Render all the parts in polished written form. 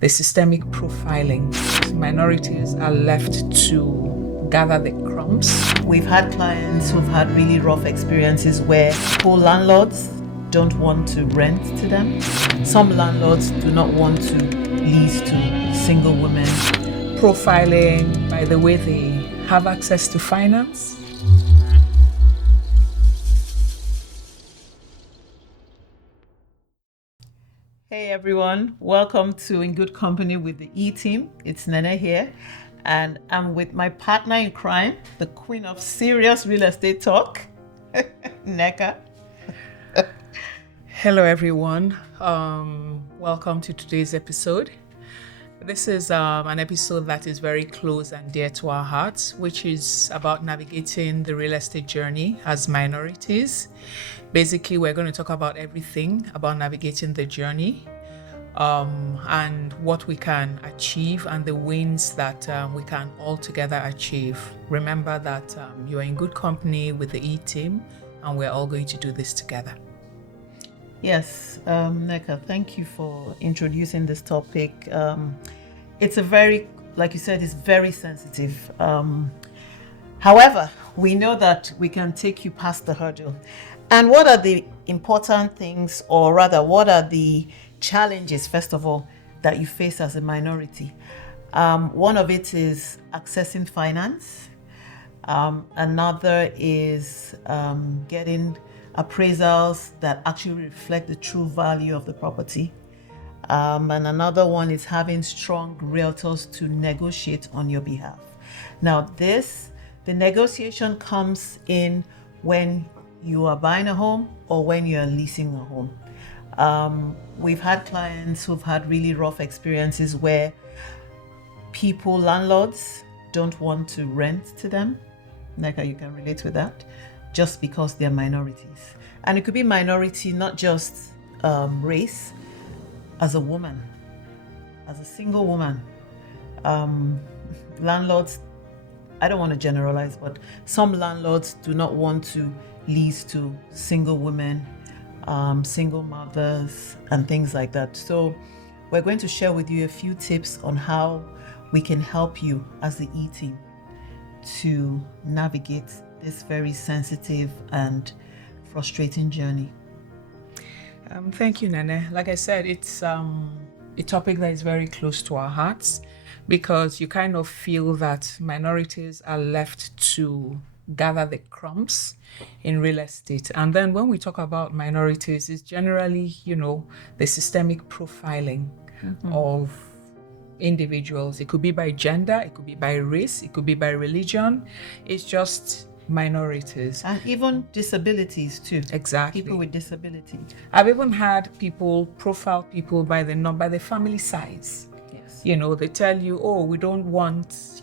the systemic profiling. Minorities are left to gather the crumbs. We've had clients who've had really rough experiences where landlords don't want to rent to them. Some landlords do not want to lease to single women. Profiling by the way they have access to finance. Hey everyone, welcome to In Good Company with the E team. It's Nene here, and I'm with my partner in crime, the queen of serious real estate talk, Neka. Hello everyone, welcome to today's episode. This is an episode that is very close and dear to our hearts, which is about navigating the real estate journey as minorities. Basically, we're going to talk about everything about navigating the journey and what we can achieve and the wins that we can all together achieve. Remember that you're in good company with the E team, and we're all going to do this together. Yes, Neka, thank you for introducing this topic. It's a very, like you said, it's very sensitive. However, we know that we can take you past the hurdle. And what are the important things, or rather, what are the challenges, first of all, that you face as a minority? One of it is accessing finance. Another is getting appraisals that actually reflect the true value of the property. And another one is having strong realtors to negotiate on your behalf. Now, the negotiation comes in when you are buying a home or when you are leasing a home. We've had clients who've had really rough experiences where landlords don't want to rent to them. Neka, you can relate with that, just because they're minorities. And it could be minority, not just race. As a woman, as a single woman, landlords, I don't want to generalize, but some landlords do not want to lease to single women, single mothers, and things like that. So we're going to share with you a few tips on how we can help you as the E team to navigate this very sensitive and frustrating journey. Thank you, Nene. Like I said, it's a topic that is very close to our hearts because you kind of feel that minorities are left to gather the crumbs in real estate. And then when we talk about minorities, it's generally, the systemic profiling of individuals. It could be by gender, it could be by race, it could be by religion. It's just minorities. And even disabilities too. Exactly. People with disability. I've even had people profile people by the family size. Yes. They tell you, oh, we don't want,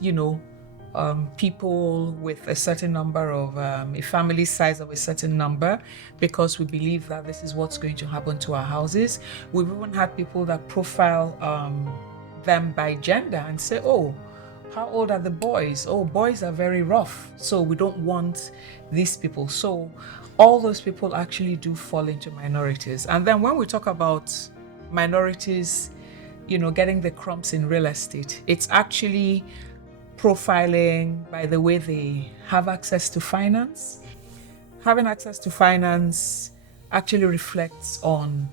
people with a certain number of a family size of a certain number because we believe that this is what's going to happen to our houses. We've even had people that profile them by gender and say, oh, how old are the boys? Oh, boys are very rough, so we don't want these people. So all those people actually do fall into minorities. And then when we talk about minorities, getting the crumbs in real estate, it's actually profiling by the way they have access to finance. Having access to finance actually reflects on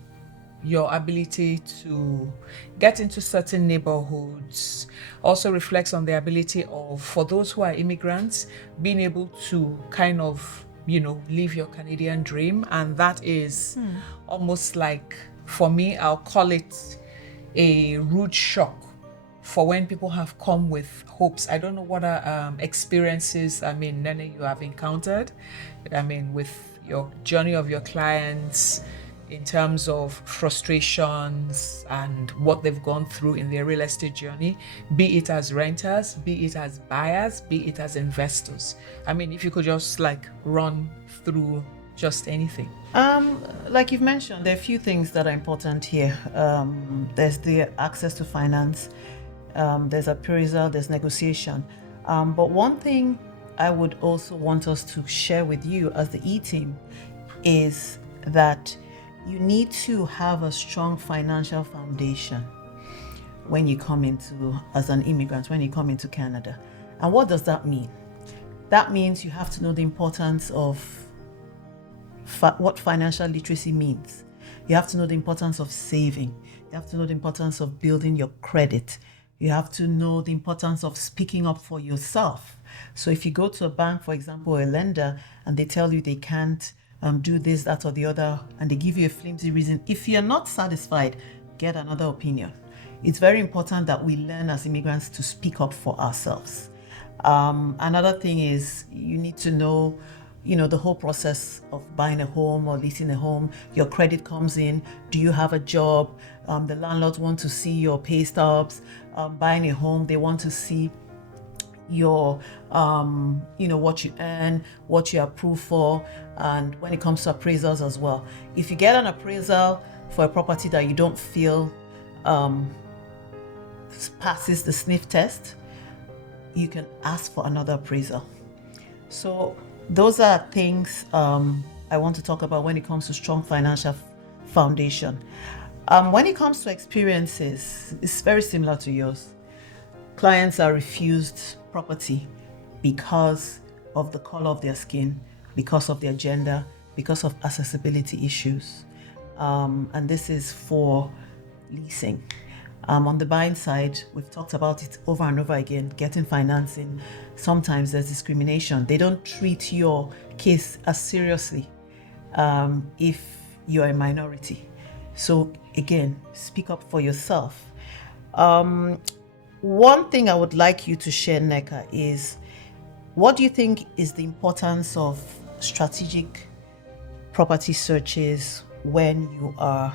your ability to get into certain neighborhoods, also reflects on the ability of, for those who are immigrants, being able to kind of, live your Canadian dream. And that is almost like, for me, I'll call it a rude shock for when people have come with hopes. I don't know what experiences, Nene, you have encountered, with your journey of your clients, in terms of frustrations and what they've gone through in their real estate journey, be it as renters, be it as buyers, be it as investors. If you could just run through just anything. Like you've mentioned, there are a few things that are important here. There's the access to finance, there's appraisal, there's negotiation. But one thing I would also want us to share with you as the E team is that you need to have a strong financial foundation. when you come into, as an immigrant, when you come into Canada. And what does that mean? That means you have to know the importance of what financial literacy means. You have to know the importance of saving. You have to know the importance of building your credit. You have to know the importance of speaking up for yourself. So if you go to a bank, for example, or a lender, and they tell you they can't do this, that, or the other, and they give you a flimsy reason, if you're not satisfied, get another opinion. It's very important that we learn as immigrants to speak up for ourselves. Another thing is you need to know, the whole process of buying a home or leasing a home. Your credit comes in. Do you have a job? The landlords want to see your pay stubs. Buying a home, they want to see your, what you earn, what you approve for, and when it comes to appraisals as well. If you get an appraisal for a property that you don't feel passes the sniff test, you can ask for another appraisal. So those are things I want to talk about when it comes to strong financial foundation. When it comes to experiences, it's very similar to yours. Clients are refused property because of the color of their skin, because of their gender, because of accessibility issues. And this is for leasing. On the buying side, we've talked about it over and over again, getting financing. Sometimes there's discrimination. They don't treat your case as seriously if you're a minority. So again, speak up for yourself. One thing I would like you to share, Nneka, is what do you think is the importance of strategic property searches when you are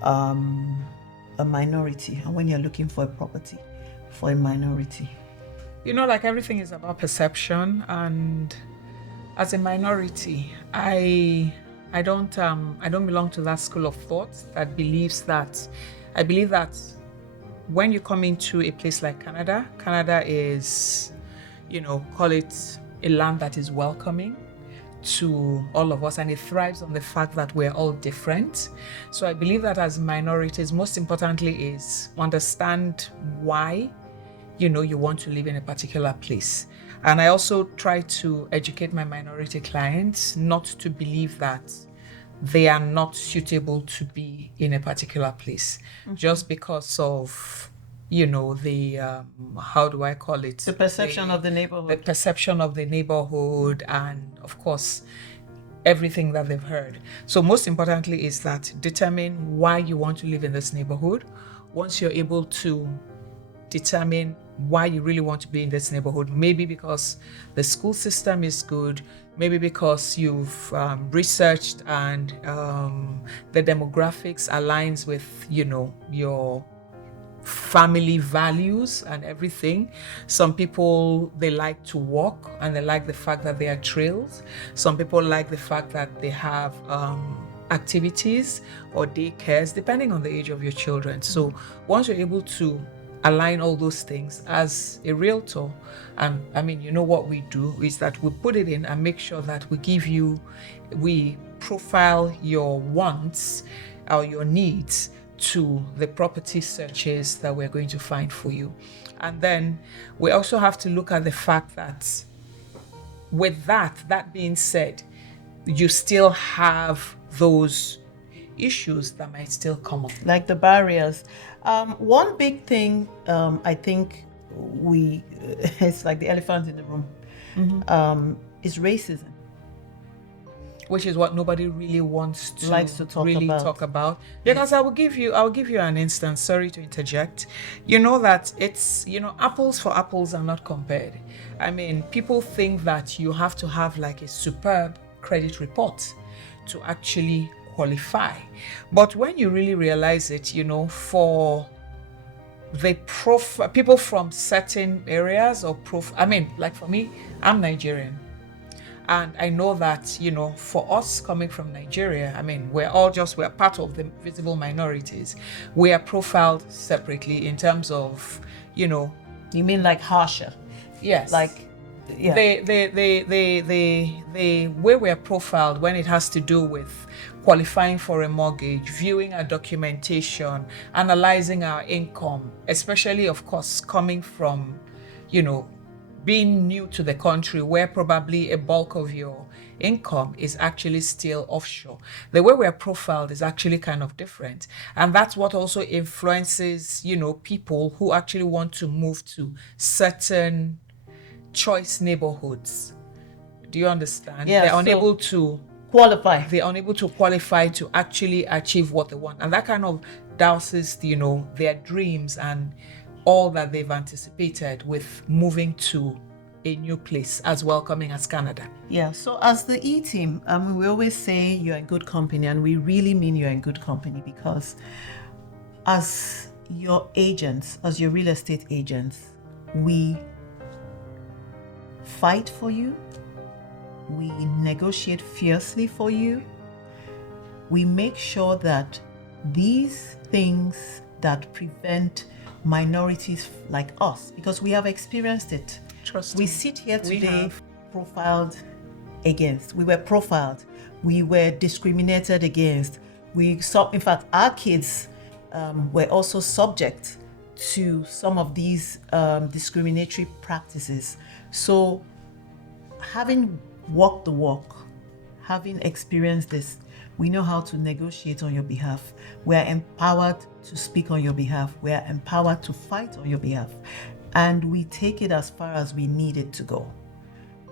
a minority and when you're looking for a property for a minority? Like everything is about perception, and as a minority, I don't belong to that school of thought that believes that. I believe that when you come into a place like Canada is, call it a land that is welcoming to all of us, and it thrives on the fact that we're all different. So I believe that as minorities, most importantly is understand why, you want to live in a particular place. And I also try to educate my minority clients not to believe that they are not suitable to be in a particular place just because of the how do I call it? The perception of the neighborhood. The perception of the neighborhood, and of course, everything that they've heard. So most importantly is that determine why you want to live in this neighborhood. Once you're able to determine why you really want to be in this neighborhood, maybe because the school system is good, maybe because you've researched and the demographics aligns with, your family values and everything. Some people, they like to walk and they like the fact that there are trails. Some people like the fact that they have activities or daycares, depending on the age of your children. So once you're able to align all those things as a realtor, and what we do is that we put it in and make sure that we profile your wants or your needs to the property searches that we're going to find for you. And then we also have to look at the fact that with that being said, you still have those issues that might still come up. Like the barriers. One big thing, I think it's like the elephant in the room, is racism. Which is what nobody really wants to talk about. Because I will give you an instance. Sorry to interject. That it's, apples for apples are not compared. People think that you have to have like a superb credit report to actually qualify. But when you really realize it, for the people from certain areas or like for me, I'm Nigerian. And I know that, for us coming from Nigeria, we're part of the visible minorities. We are profiled separately in terms of, You mean like harsher? Yes. Like Yeah. The way we're profiled when it has to do with qualifying for a mortgage, viewing our documentation, analyzing our income, especially, of course, coming from, being new to the country where probably a bulk of your income is actually still offshore. The way we're profiled is actually kind of different. And that's what also influences, people who actually want to move to certain choice neighborhoods. Do you understand? Yeah, They're unable to qualify. They're unable to qualify to actually achieve what they want. And that kind of douses, their dreams and all that they've anticipated with moving to a new place as welcoming as Canada. Yeah, so as the E team, we always say you're in good company, and we really mean you're in good company, because as your agents, as your real estate agents, we fight for you, we negotiate fiercely for you, we make sure that these things that prevent minorities like us, because we have experienced it. Trust we me. sit here We today have. profiled against. We were profiled. We were discriminated against. We saw, in fact, our kids were also subject to some of these discriminatory practices. So, having walked the walk, having experienced this, we know how to negotiate on your behalf. We are empowered to speak on your behalf. We are empowered to fight on your behalf. And we take it as far as we need it to go.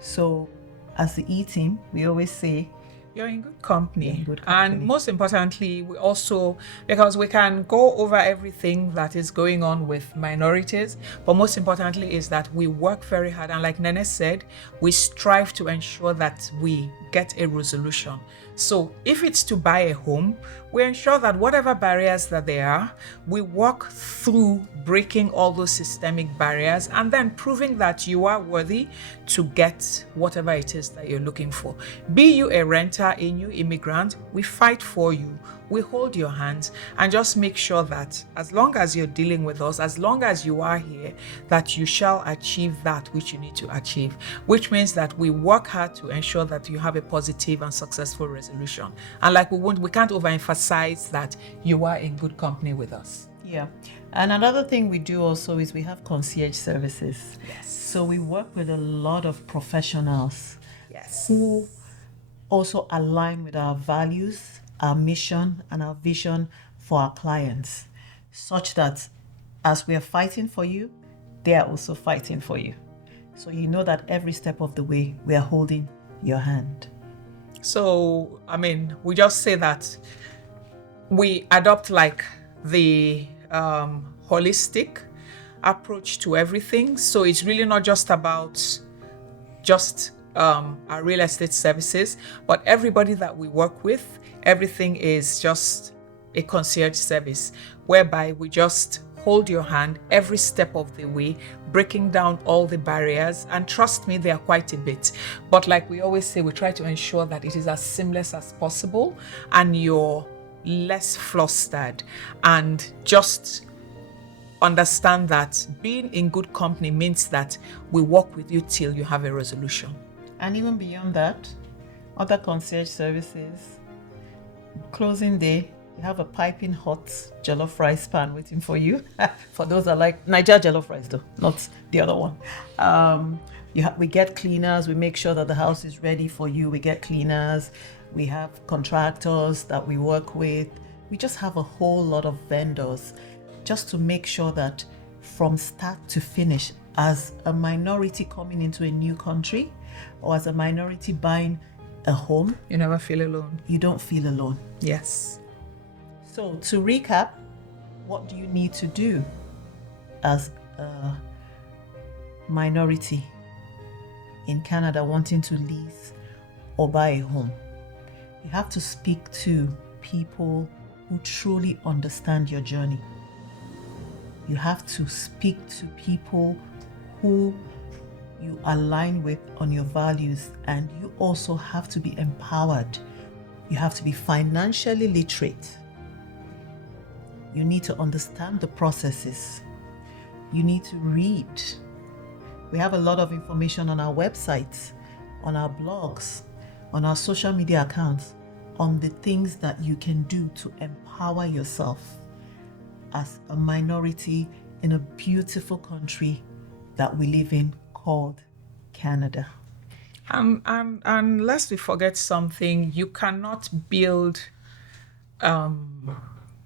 So, as the E team, we always say, you're in good company. You're in good company. And most importantly, we also, because we can go over everything that is going on with minorities, but most importantly is that we work very hard. And like Nene said, we strive to ensure that we get a resolution. So if it's to buy a home, we ensure that whatever barriers that there are, we work through breaking all those systemic barriers and then proving that you are worthy to get whatever it is that you're looking for. Be you a renter, a new immigrant, we fight for you. We hold your hands and just make sure that as long as you're dealing with us, as long as you are here, that you shall achieve that which you need to achieve, which means that we work hard to ensure that you have a positive and successful resolution. And like we can't overemphasize that you are in good company with us. Yeah. And another thing we do also is we have concierge services. Yes. So we work with a lot of professionals. Yes. Who also align with our values, our mission, and our vision for our clients, such that as we are fighting for you, they are also fighting for you. So you know that every step of the way, we are holding your hand. So, we just say that we adopt like the holistic approach to everything. So it's really not just about our real estate services, but everybody that we work with, everything is just a concierge service whereby we just hold your hand every step of the way, breaking down all the barriers. And trust me, there are quite a bit. But like we always say, we try to ensure that it is as seamless as possible and you're less flustered, and just understand that being in good company means that we work with you till you have a resolution. And even beyond that, other concierge services, closing day, you have a piping hot jollof rice pan waiting for you. For those that like Niger jollof rice though, not the other one. We get cleaners. We make sure that the house is ready for you. We get cleaners. We have contractors that we work with. We just have a whole lot of vendors just to make sure that from start to finish, as a minority coming into a new country or as a minority buying a home, You never feel alone. you don't feel alone. Yes. So to recap, what do you need to do as a minority in Canada wanting to lease or buy a home? You have to speak to people who truly understand your journey. You have to speak to people who you align with on your values, and you also have to be empowered. You have to be financially literate. You need to understand the processes. You need to read. We have a lot of information on our websites, on our blogs, on our social media accounts, on the things that you can do to empower yourself as a minority in a beautiful country that we live in called Canada. And lest we forget something, you cannot build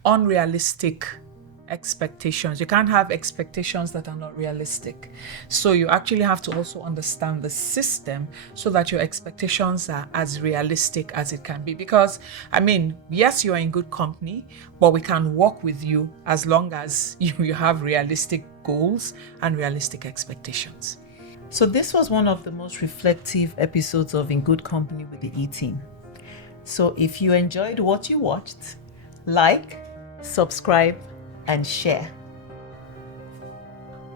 unrealistic expectations. You can't have expectations that are not realistic. So you actually have to also understand the system so that your expectations are as realistic as it can be. Because, I mean, yes, you're in good company, but we can work with you as long as you have realistic goals and realistic expectations. So this was one of the most reflective episodes of In Good Company with the E-Team. So if you enjoyed what you watched, like, subscribe, and share.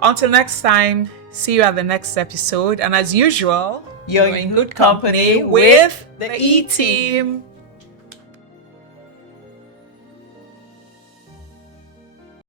Until next time, see you at the next episode. And as usual, You're in good company with the E-Team.